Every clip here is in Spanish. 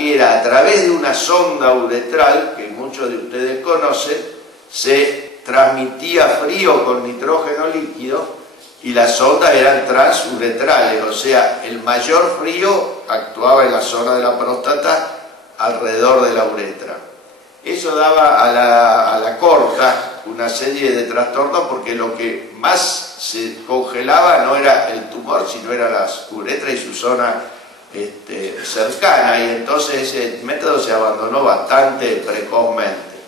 que era a través de una sonda uretral, que muchos de ustedes conocen, se transmitía frío con nitrógeno líquido y las sondas eran transuretrales, o sea, el mayor frío actuaba en la zona de la próstata alrededor de la uretra. Eso daba a la corta una serie de trastornos porque lo que más se congelaba no era el tumor, sino era la uretra y su zona cercana, y entonces ese método se abandonó bastante precozmente.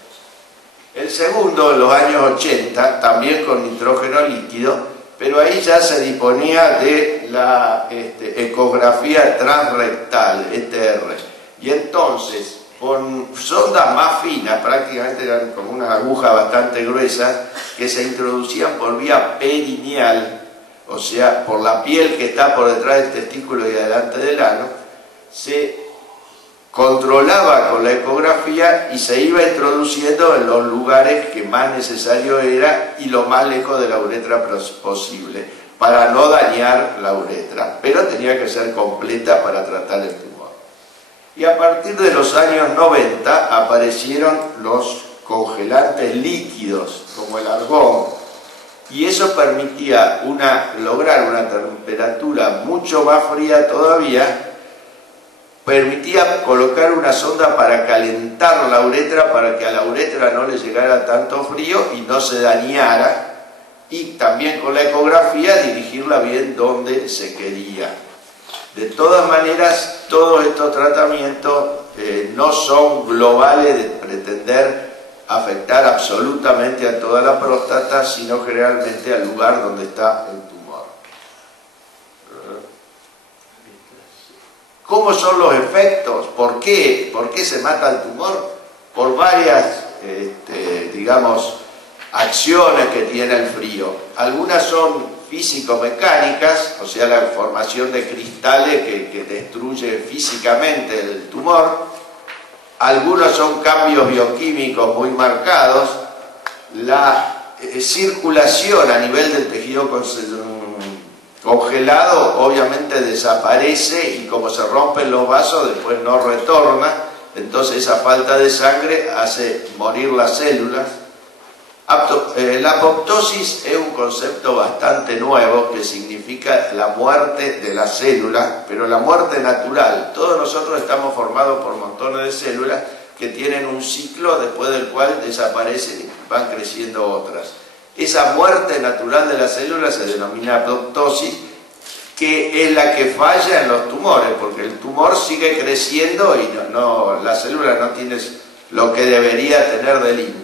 El segundo, en los años 80, también con nitrógeno líquido, pero ahí ya se disponía de la ecografía transrectal, ETR, y entonces con sondas más finas, prácticamente eran como unas agujas bastante gruesas, que se introducían por vía perineal, o sea, por la piel que está por detrás del testículo y adelante del ano, se controlaba con la ecografía y se iba introduciendo en los lugares que más necesario era y lo más lejos de la uretra posible, para no dañar la uretra, pero tenía que ser completa para tratar el tumor. Y a partir de los años 90 aparecieron los congelantes líquidos, como el argón, y eso permitía lograr una temperatura mucho más fría todavía, permitía colocar una sonda para calentar la uretra, para que a la uretra no le llegara tanto frío y no se dañara, y también con la ecografía dirigirla bien donde se quería. De todas maneras, todos estos tratamientos no son globales de pretender afectar absolutamente a toda la próstata, sino generalmente al lugar donde está el tumor. ¿Cómo son los efectos? ¿Por qué? ¿Por qué se mata el tumor? Por varias, digamos, acciones que tiene el frío. Algunas son físico-mecánicas, o sea, la formación de cristales que destruye físicamente el tumor. Algunos son cambios bioquímicos muy marcados. La circulación a nivel del tejido congelado obviamente desaparece, y como se rompen los vasos después no retorna, entonces esa falta de sangre hace morir las células. La apoptosis es un concepto bastante nuevo que significa la muerte de las células, pero la muerte natural. Todos nosotros estamos formados por montones de células que tienen un ciclo después del cual desaparecen y van creciendo otras. Esa muerte natural de las células se denomina apoptosis, que es la que falla en los tumores, porque el tumor sigue creciendo y la célula no tiene lo que debería tener de límite.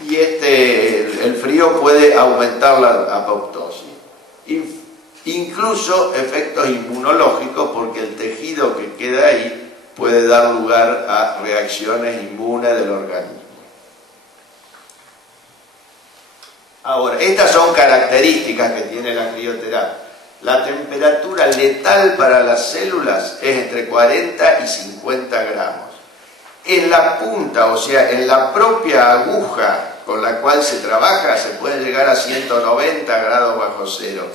Y el frío puede aumentar la apoptosis. Incluso efectos inmunológicos, porque el tejido que queda ahí puede dar lugar a reacciones inmunes del organismo. Ahora, estas son características que tiene la crioterapia. La temperatura letal para las células es entre 40 y 50 gramos. En la punta, o sea, en la propia aguja con la cual se trabaja, se puede llegar a 190 grados bajo cero.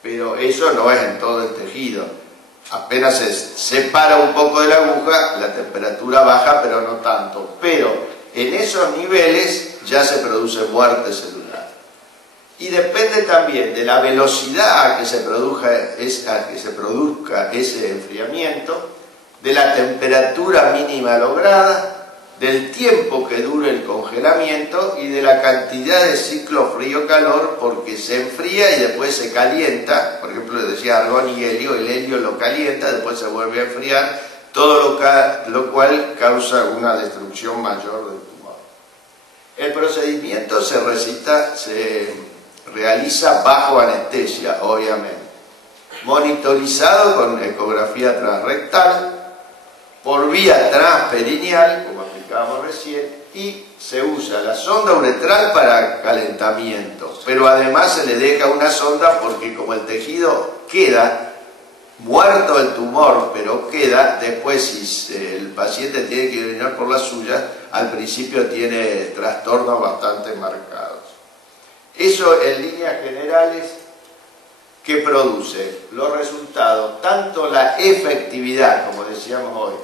Pero eso no es en todo el tejido. Apenas se separa un poco de la aguja, la temperatura baja, pero no tanto. Pero en esos niveles ya se produce muerte celular. Y depende también de la velocidad a que se produzca ese enfriamiento, de la temperatura mínima lograda, del tiempo que dure el congelamiento y de la cantidad de ciclo frío-calor, porque se enfría y después se calienta. Por ejemplo, decía argón y helio, el helio lo calienta, después se vuelve a enfriar, todo lo cual causa una destrucción mayor del tumor. El procedimiento se realiza bajo anestesia, obviamente, monitorizado con ecografía transrectal, por vía transperineal, como explicábamos recién, y se usa la sonda uretral para calentamiento, pero además se le deja una sonda porque como el tejido queda muerto el tumor, pero queda, después si el paciente tiene que orinar por la suya, al principio tiene trastornos bastante marcados. Eso en líneas generales que produce los resultados, tanto la efectividad, como decíamos hoy,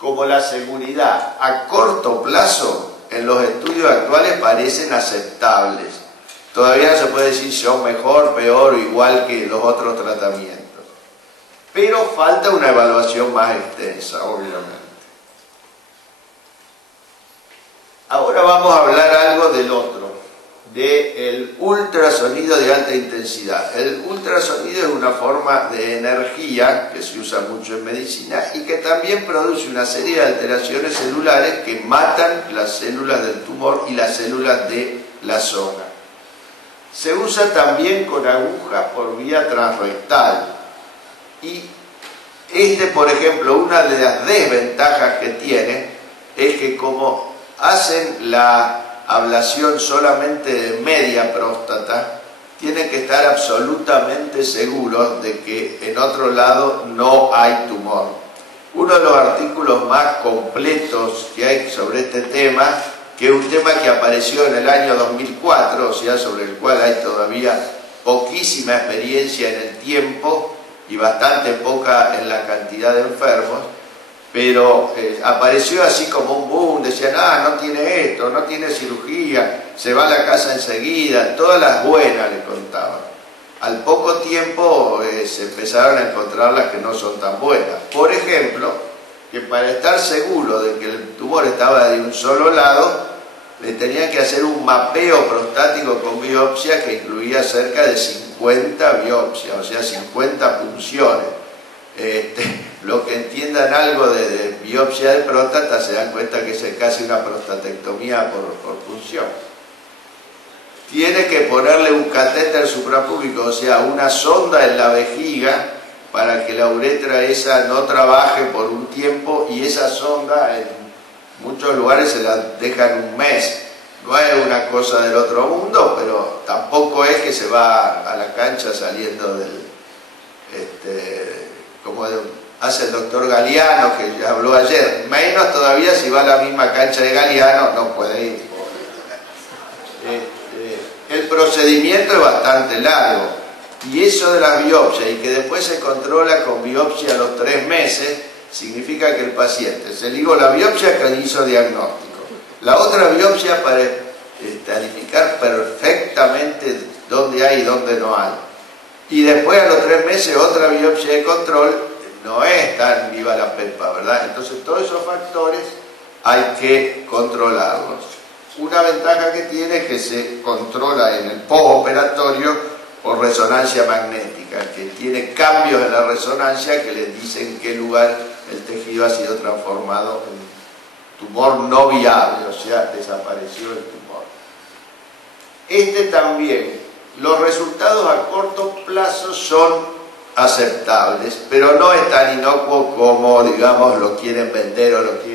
como la seguridad a corto plazo en los estudios actuales parecen aceptables. Todavía no se puede decir si son mejor, peor o igual que los otros tratamientos. Pero falta una evaluación más extensa, obviamente. Ahora vamos a hablar algo del otro, del ultrasonido de alta intensidad. El ultrasonido es una forma de energía que se usa mucho en medicina y que también produce una serie de alteraciones celulares que matan las células del tumor y las células de la zona. Se usa también con aguja por vía transrectal. Y por ejemplo, una de las desventajas que tiene es que como hacen la ablación solamente de media próstata, tienen que estar absolutamente seguros de que en otro lado no hay tumor. Uno de los artículos más completos que hay sobre este tema, que es un tema que apareció en el año 2004, o sea, sobre el cual hay todavía poquísima experiencia en el tiempo y bastante poca en la cantidad de enfermos, pero apareció así como un boom, decían, no tiene esto, no tiene cirugía, se va a la casa enseguida, todas las buenas le contaban. Al poco tiempo se empezaron a encontrar las que no son tan buenas. Por ejemplo, que para estar seguro de que el tumor estaba de un solo lado, le tenían que hacer un mapeo prostático con biopsia que incluía cerca de 50 biopsias, o sea, 50 punciones. Los que entiendan algo de biopsia de próstata se dan cuenta que es casi una prostatectomía por punción. Tiene que ponerle un catéter suprapúbico, o sea, una sonda en la vejiga para que la uretra esa no trabaje por un tiempo, y esa sonda en muchos lugares se la dejan un mes. No es una cosa del otro mundo, pero tampoco es que se va a la cancha saliendo del... como hace el doctor Galeano, que ya habló ayer. Menos todavía si va a la misma cancha de Galeano, no puede ir. El procedimiento es bastante largo. Y eso de la biopsia, y que después se controla con biopsia a los 3 meses, significa que el paciente se ligó la biopsia que hizo diagnóstico. La otra biopsia para estadificar perfectamente dónde hay y dónde no hay. Y después a los 3 meses otra biopsia de control. No es tan viva la pepa, ¿verdad? Entonces todos esos factores hay que controlarlos. Una ventaja que tiene es que se controla en el postoperatorio por resonancia magnética, que tiene cambios en la resonancia que le dicen en qué lugar el tejido ha sido transformado en tumor no viable, o sea, desapareció el tumor. También, los resultados a corto plazo son aceptables, pero no es tan inocuo como, digamos, lo quieren vender o lo quieren